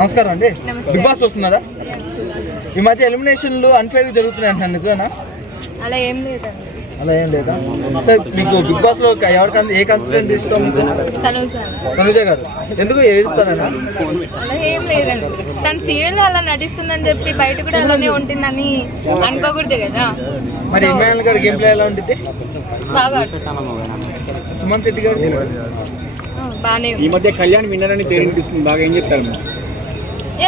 నమస్కారం అండి. Big boss వస్తున్నారా? ఈ మధ్య ఎలిమినేషన్లు అన్ఫేర్ జరుగుతున్నాయి అంటున్నాను, నిజమేనా? అలా ఏం లేదండి. అలా ఏం లేదా సార్? మీకు బిగ్ బాస్ లో ఎవరికి ఏ కన్సిస్టెంట్ ఇష్టం మీకు? తనుజ గారు. ఎందుకు ఏడుస్తారనా? అలా ఏం లేదండి. తన సీరియల్ అలా నటిస్తుందని చెప్పి బయట కూడా అలానే ఉంటుందని అనుకోకూడదు కదా. మరి ఇమానుయల్ గారి గేమ్ ప్లే ఎలా ఉంటుంది? బాగా సుమన్ శెట్టి గారు బాగానే ఈ మధ్య కళ్యాణ్ విన్నర్ అని పేరు బాగా ఏం చెప్తారు?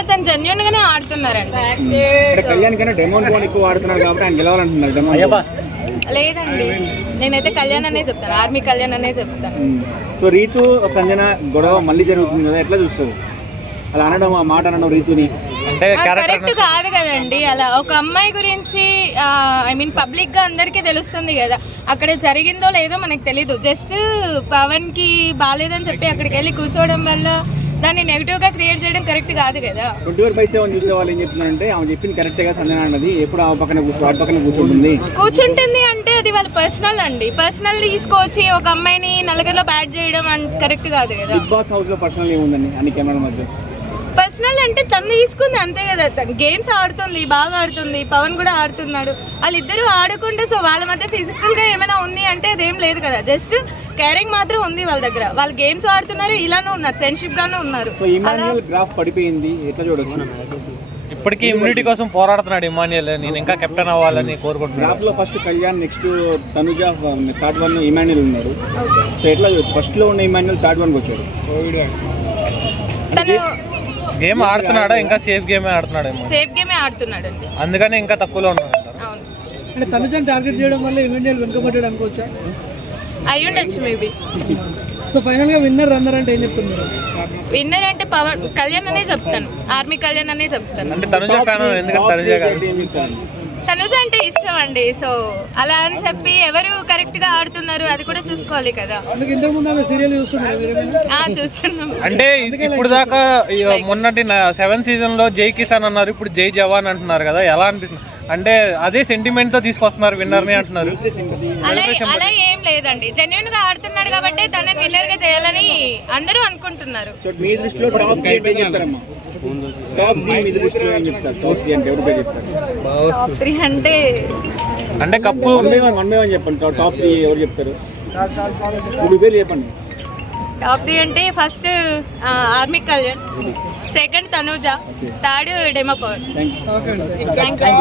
తను జెన్యున్ గానే ఆడుతున్నారండి. కళ్యాణ్ కన్నా డెమోన్ ఫోన్ ఎక్కువ ఆడుతున్నారు కాబట్టి ఆయన గెలవాలంటున్నారు. లేదండి, నేనైతే కళ్యాణ్ అనే చెప్తాను, ఆర్మీ కళ్యాణ్ అనే చెప్తాను. సో రీతు సంజన గొడవ మళ్ళీ జరుగుతుంది కదా, ఎట్లా చూస్తారు? అలా అనడం, ఆ మాట అనడం రీతుని కరెక్ట్ కాదు కదండి. అలా ఒక అమ్మాయి గురించి పబ్లిక్ గా అందరికీ తెలుస్తుంది కదా, అక్కడ జరిగిందో లేదో మనకు తెలీదు. జస్ట్ పవన్ కి బాగాలేదని చెప్పి అక్కడికి వెళ్ళి కూర్చోవడం వల్ల దాన్ని నెగిటివ్ గా క్రియేట్ చేయడం కరెక్ట్ కాదు కదా. 24/7 చూసే వాళ్ళు ఏం చెప్తున్నారంటే ఆమె చెప్పింది కరెక్టే కదా, సంజన అన్నది ఎప్పుడు ఆ పక్కన కూర్చుంటుంది అంటే అది వాళ్ళ పర్సనల్ అండి. పర్సనల్ తీసుకొచ్చి ఒక అమ్మాయిని నలుగురిలో బ్యాట్ చేయడం కరెక్ట్ కాదు కదా. బిగ్ బాస్ హౌస్ లో పర్సనల్ ఏముందండి అన్ని కెమెరాల మధ్య? పర్సనల్ అంటే తను తీసుకుంది అంతే కదా. గేమ్స్ ఆడుతుంది, బాగా ఆడుతుంది, పవన్ కూడా ఆడుతున్నాడు. వాళ్ళిద్దరూ ఆడకుండా సో వాళ్ళ మధ్య ఫిజికల్ గా ఏమైనా ఉంది అంటే అదేం లేదు కదా. జస్ట్ కేరింగ్ మాత్రం ఉంది వాళ్ళ దగ్గర. వాళ్ళు గేమ్స్ ఆడుతున్నారు, ఇలానే ఉన్నారు, ఫ్రెండ్షిప్ గానే ఉన్నారు. గ్రాఫ్ పడిపోయింది, ఎట్లా చూడొచ్చు? ఇప్పటికీ ఇమ్యూనిటీ కోసం పోరాడుతున్నాడు ఇమాన్యుయల్. నేను ఇంకా కెప్టెన్ అవ్వాలని కోరుకుంటున్నాను. గ్రాఫ్ లో first Kalyan, next Tanuja, third one Emmanuel ఉన్నాడు. సో ఎట్లా చూడొచ్చు? ఫస్ట్ లో ఉన్న ఇమాన్యుయల్ థర్డ్ వన్ కి వచ్చాడు. తను గేమ్ ఆడుతున్నాడా? ఇంకా సేఫ్ గేమే ఆడుతున్నాడు. సేఫ్ గేమే ఆడుతున్నాడు అండి, అందుకని ఇంకా తక్కువలో ఉన్నాడు. అవును. అంటే తనుజని టార్గెట్ చేయడం వల్ల ఇమాన్యుయల్ వెనుకబడ్డాడు అనుకోవచ్చా? అయ్యుండొచ్చు మేబీ. సో ఫైనల్ గా విన్నర్ రన్నర్ అంటే ఏం చెప్తున్నారు? విన్నర్ అంటే పవన్ కళ్యాణ్ అనే చెప్తాను, ఆర్మీ కళ్యాణ్ అనే చెప్తాను. అంటే తనుజ ఫ్యాన్, ఎందుకంటే తనుజ గారు తనుజ అంటే ఇష్టం అండి. సో అలా అని చెప్పి ఎవరు కరెక్ట్ గా ఆడుతున్నారు అది కూడా చూసుకోవాలి కదా. చూస్తున్నాం. అంటే ఇప్పుడు దాకా మొన్నటి 7th సీజన్ లో జై కిసాన్ అన్నారు, ఇప్పుడు జై జవాన్ అంటున్నారు కదా, ఎలా అనిపిస్తుంది? అంటే అదే సెంటిమెంట్ తో తీసుకొస్తున్నారు విన్నర్ ని అంటున్నారు. అలా ఏం లేదండి, జెన్యున్ గా ఆడుతున్నాడు కాబట్టి తనని విన్నర్ గా చేయాలని అందరూ అనుకుంటున్నారు. మీ దృష్టిలో టాప్ 3 చెప్తారమ్మా? టాప్ 3 మీ దృష్టిలో ఏం చెప్తారు? టాప్ 3 అంటే ఎవరు పేరు చెప్తారు? టాప్ 3 అంటే కప్పు వన్ బై వన్ చెప్పండి. టాప్ 3 ఎవరు చెప్తారు? 3 పేరు చెప్పండి. టాప్ 3 అంటే first army Kalyan, second Tanuja, third demo Pawan. Thank you.